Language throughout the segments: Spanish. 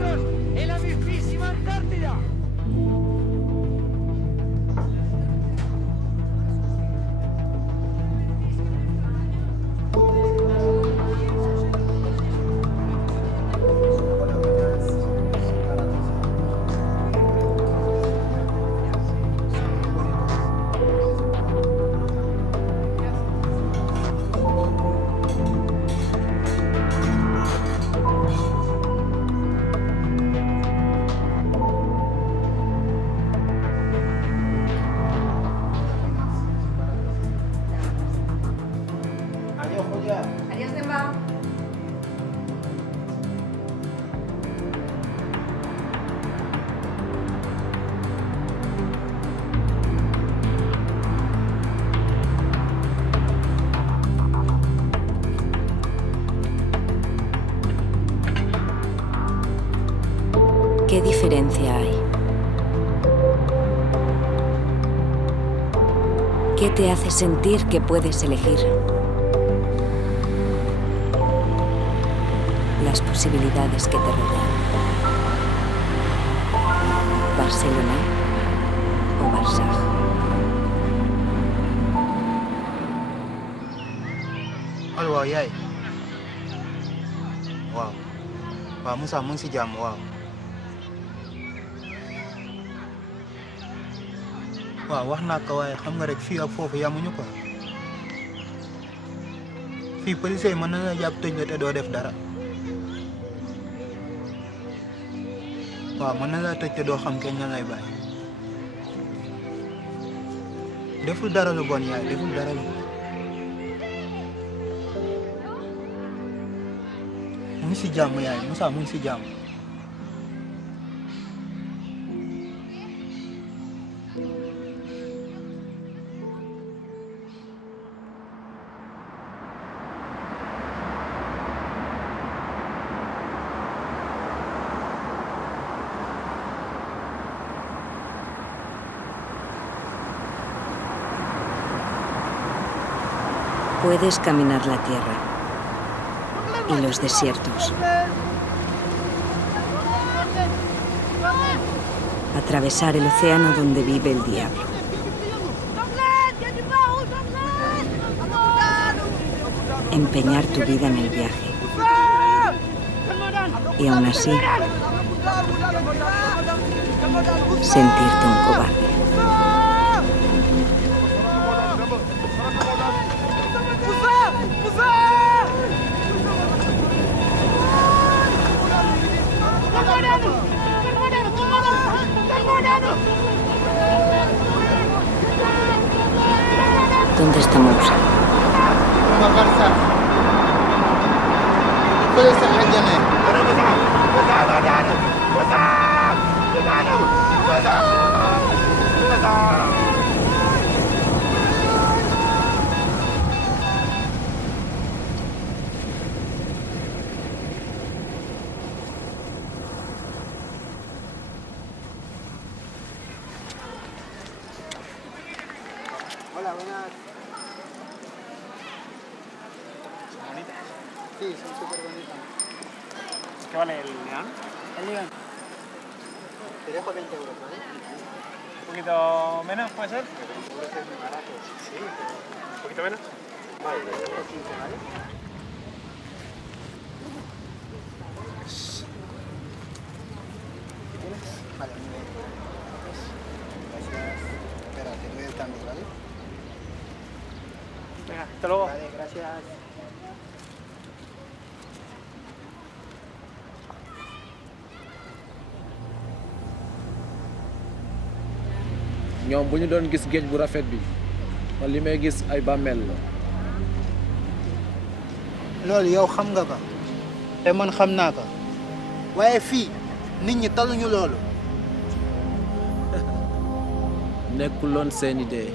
kilómetros en la mismísima Antártida. Adiós, Demba. ¿Qué diferencia hay? ¿Qué te hace sentir que puedes elegir? Las posibilidades que te rodean. Barcelona o Barça. allo waaw yaay waaw Moussa mu ngi si jàmm waaw wax naa ko waaye xam nga rek fii ak foofu yamuñu ko fii policier yi mën na la jàpp tëj la te doo def dara mën na la tëj te doo xam kenn lan lay bàyyi deful dara lu bon yaay deful dara lu bon mu ngi si jàmm yaay Moussa mu ngi si jàmm Puedes caminar la tierra y los desiertos. Atravesar el océano donde vive el diablo. Empeñar tu vida en el viaje. Y aún así, sentirte un cobarde. ¿Dónde está Moussa? Hola, buenas. ¿Bonitas? Sí, son súper bonitas. ¿Qué vale el león? El león. Te dejo 20 euros, ¿vale? ¿Un poquito menos puede ser? 20 euros es muy barato. Sí, pero... ¿Un poquito menos? Vale, te dejo 15, ¿vale? ¿Tienes? Vale, muy bien. Gracias. Espera, te doy el cambio, ¿vale? Venga, hasta luego. Vale, gracias. ñoom bu ñu doon gis géej bu rafet bi man li may gis ay bàmmeel la. loolu yow xam nga ko te man xam naa ko waaye fii nit ñi taluñu loolu. nekkuloon seen idée.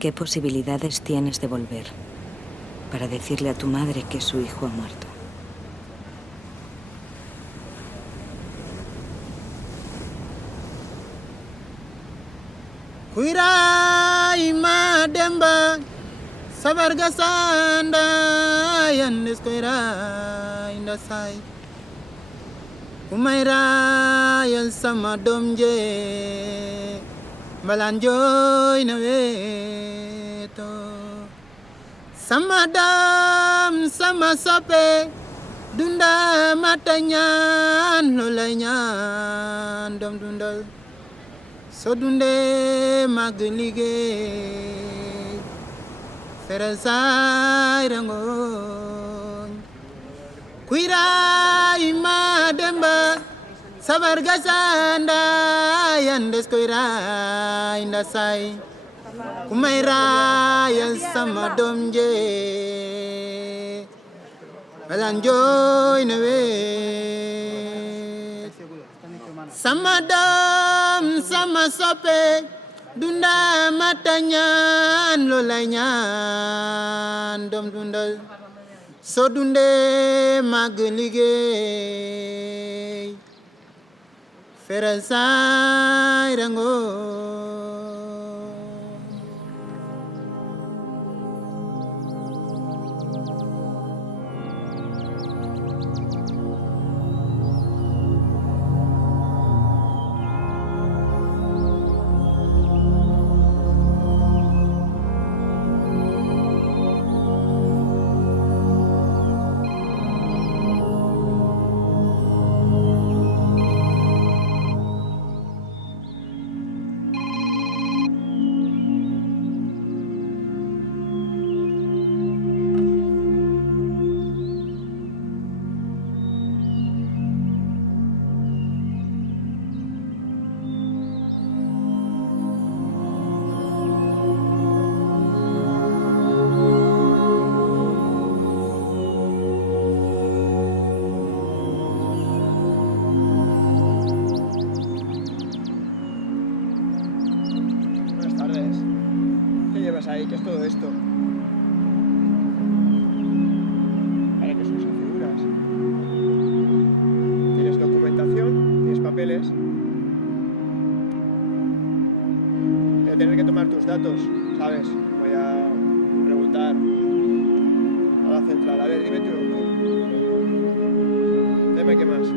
¿Qué posibilidades tienes de volver para decirle a tu madre que su hijo ha muerto? Kuirai ma demba sabar gasanda yandes koira inda sai kumaira yal sama domje balanjoy na weto sama dam sama sope dunda matanyan lolanyan dom dundal so dunde maglige ferasai rangon kuira ima demba sabar gasanda yandes kuira inda sai kumaira yal sama domje balanjoy na we sama dam sama sope dunda matanyan lolanyan dom dundal so dunde maglige ferasai rango Ahí, ¿qué es todo esto? ¿Para qué son esas figuras? ¿Tienes documentación? ¿Tienes papeles? Voy a tener que tomar tus datos, ¿sabes? Voy a preguntar a la central. A ver, dime tú. Dime qué más.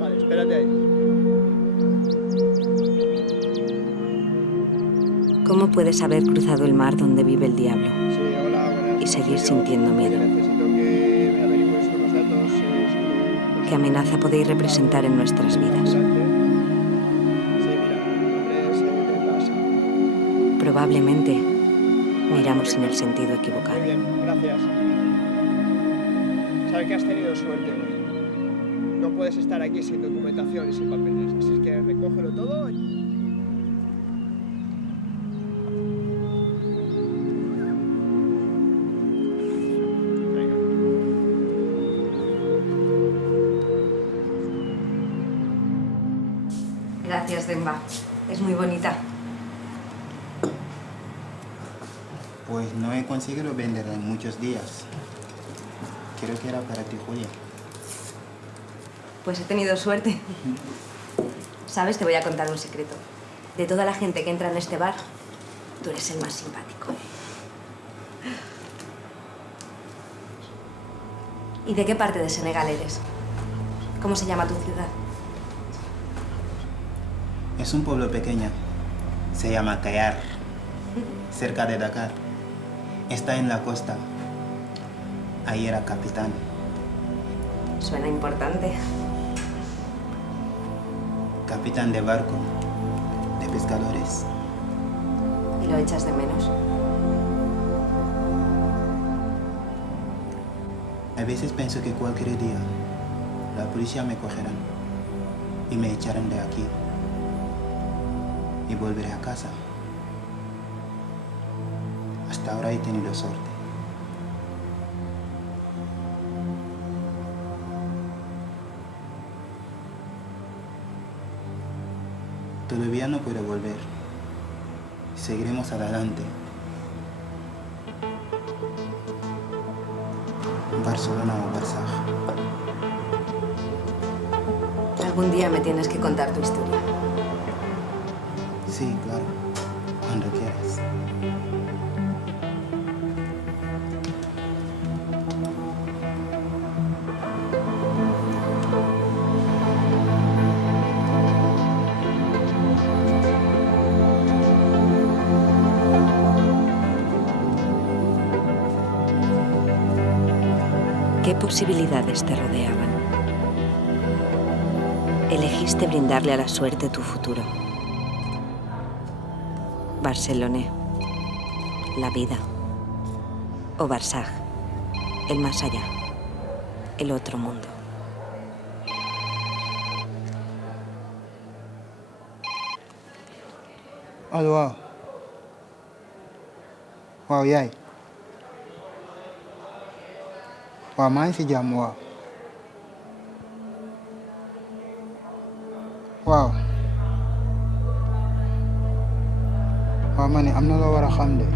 Vale, espérate ahí. ¿Cómo puedes haber cruzado el mar donde vive el diablo Sí, hola, buenas. y seguir Yo sintiendo miedo? necesito que me averigües unos datos ¿Qué amenaza podéis representar en nuestras vidas? Sí, mira, mi nombre es de Plaza. Probablemente miramos en el sentido equivocado. Muy bien, gracias. Sabes que has tenido suerte hoy. No puedes estar aquí sin documentación y sin papeles, así que recógelo todo. Venga. Gracias, Demba. Es muy bonita. Pues no he conseguido venderla en muchos días. Creo que era para ti, Julia. Pues he tenido suerte. ¿Sabes? Te voy a contar un secreto. De toda la gente que entra en este bar, tú eres el más simpático. ¿Y de qué parte de Senegal eres? ¿Cómo se llama tu ciudad? Es un pueblo pequeño. Se llama Kayar, cerca de Dakar. Está en la costa. Ahí era capitán. Suena importante. Capitán de barco, de pescadores. ¿Y lo echas de menos? A veces pienso que cualquier día la policía me cogerán y me echarán de aquí y volveré a casa. Hasta ahora he tenido suerte. Todavía no puedo volver. Seguiremos adelante. Barcelona o Barça. Algún día me tienes que contar tu historia. Sí, claro. cuando quieras. ¿Qué posibilidades te rodeaban? Elegiste brindarle a la suerte tu futuro. Barcelona, la vida. O Barsaj, el más allá, el otro mundo. allo waaw waaw yaay waaw maa ngi si jàmm waaw waaw waaw ma ne am na loo war a xam de